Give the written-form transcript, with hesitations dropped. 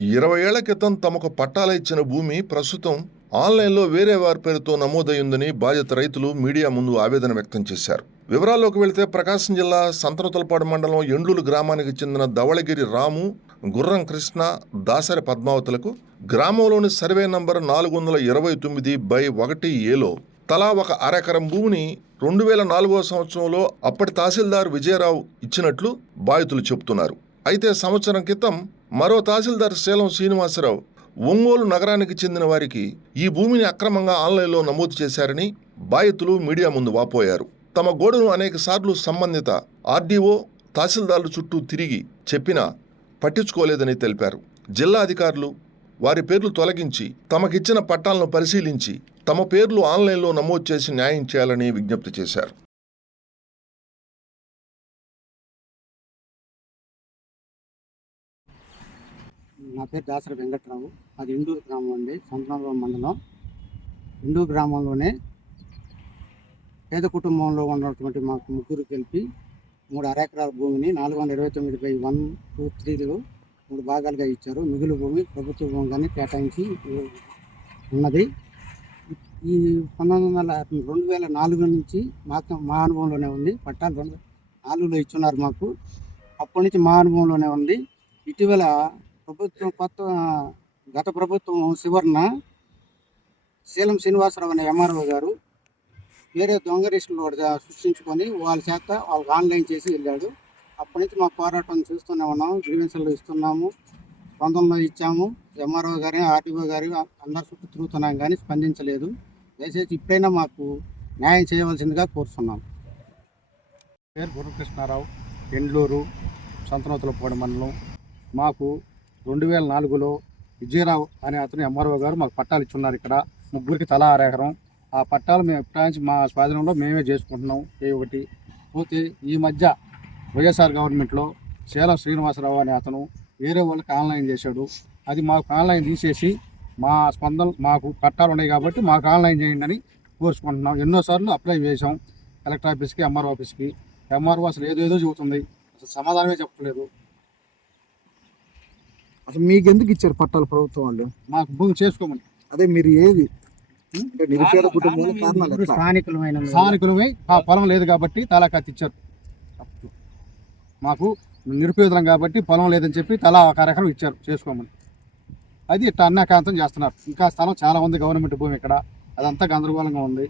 20 ఏళ్ల క్రితం తమకు పట్టాల ఇచ్చిన భూమి ప్రస్తుతం ఆన్లైన్లో వేరే వారి పేరుతో నమోదయ్యిందని బాధిత రైతులు మీడియా ముందు ఆవేదన వ్యక్తం చేశారు. వివరాల్లోకి వెళితే ప్రకాశం జిల్లా సంతనూతలపాడు మండలం ఎండ్లూరు గ్రామానికి చెందిన ధవళగిరి రాము, గుర్రం కృష్ణ, దాసరి పద్మావతులకు గ్రామంలోని సర్వే నంబర్ 429/1A తలా ఒక అరెకరం భూమిని 2004వ సంవత్సరంలో అప్పటి తహసీల్దార్ విజయరావు ఇచ్చినట్లు బాధితులు చెబుతున్నారు. అయితే సంవత్సరం క్రితం మరో తహసీల్దార్ శేలం శ్రీనివాసరావు ఒంగోలు నగరానికి చెందిన వారికి ఈ భూమిని అక్రమంగా ఆన్లైన్లో నమోదు చేశారని బాధితులు మీడియా ముందు వాపోయారు. తమ గోడును అనేక సార్లు సంబంధిత ఆర్డీఓ, తహసీల్దార్లు చుట్టూ తిరిగి చెప్పినా పట్టించుకోలేదని తెలిపారు. జిల్లా అధికారులు వారి పేర్లు తొలగించి తమకిచ్చిన పట్టాలను పరిశీలించి తమ పేర్లు ఆన్లైన్లో నమోదు చేసి న్యాయం చేయాలని విజ్ఞప్తి చేశారు. నా పేరు దాసరి వెంకట్రావు. అది ఎండూరు గ్రామం అండి, సంతనూతలపాడు మండలం. ఎండూరు గ్రామంలోనే పేద కుటుంబంలో ఉన్నటువంటి మాకు ముగ్గురు కలిపి 3 అరెకరాల భూమిని 429/123లో 3 భాగాలుగా ఇచ్చారు. మిగులు భూమి ప్రభుత్వ భూమిగానే కేటాయించి ఉన్నది. ఈ 2004 నుంచి మాకు మా అనుభవంలోనే ఉంది. పట్టాలు 2004లో ఇచ్చున్నారు మాకు. అప్పటి నుంచి మా అనుభవంలోనే ఉంది. ఇటీవల గత ప్రభుత్వం చివరన శేలం శ్రీనివాసరావు అనే ఎంఆర్ఓ గారు వేరే దొంగ లిస్టులు సృష్టించుకొని వాళ్ళ చేత వాళ్ళకి ఆన్లైన్ చేసి వెళ్ళాడు. అప్పటి నుంచి మా పోరాటం చూస్తూనే ఉన్నాము. గ్రీవెన్స్లో ఇస్తున్నాము, స్పందనలో ఇచ్చాము. ఎంఆర్ఓ గారి, ఆర్టీఓ గారి అందరి చుట్టూ తిరుగుతున్నాం కానీ స్పందించలేదు. దయచేసి ఇప్పుడైనా మాకు న్యాయం చేయవలసిందిగా కోరుతున్నాం. పేరు గుర్రం కృష్ణారావు, ఎండ్లూరు సంతనూతలపాడు మండలం. మాకు 2004లో విజయరావు అనే అతను ఎంఆర్ఓ గారు మాకు పట్టాలు ఇచ్చున్నారు. ఇక్కడ ముగ్గురికి తలా అరెకరం. ఆ పట్టాలు మేము ఎప్పటి మా స్వాధీనంలో మేమే చేసుకుంటున్నాం. ఒకటి పోతే ఈ మధ్య వైఎస్ఆర్ గవర్నమెంట్లో శేలం శ్రీనివాసరావు అనే అతను వేరే వాళ్ళకి ఆన్లైన్ చేశాడు. అది మాకు ఆన్లైన్ తీసేసి మా స్పందన మాకు పట్టాలు ఉన్నాయి కాబట్టి మాకు ఆన్లైన్ చేయండి అని కోరుకుంటున్నాం. ఎన్నోసార్లు అప్లై చేసాం కలెక్టర్ ఆఫీస్కి, ఎంఆర్ఓ ఆఫీస్కి. ఎంఆర్ఓ అసలు ఏదేదో చెబుతుంది, అసలు సమాధానమే చెప్పలేదు. అసలు మీకు ఎందుకు ఇచ్చారు పట్టాలు ప్రభుత్వం వాళ్ళు? మాకు భూమి చేసుకోమని. అదే మీరు ఏది నిరుపేద కుటుంబంలో స్థానికులమై ఆ పొలం లేదు కాబట్టి తలాఖాతి ఇచ్చారు. మాకు నిరుపేదలం కాబట్టి పొలం లేదని చెప్పి తలా ఒక అరెకరం ఇచ్చారు చేసుకోమని. అది ఇట్లా అన్యాకాంతం చేస్తున్నారు. ఇంకా స్థలం చాలా ఉంది, గవర్నమెంట్ భూమి ఇక్కడ. అదంతా గందరగోళంగా ఉంది.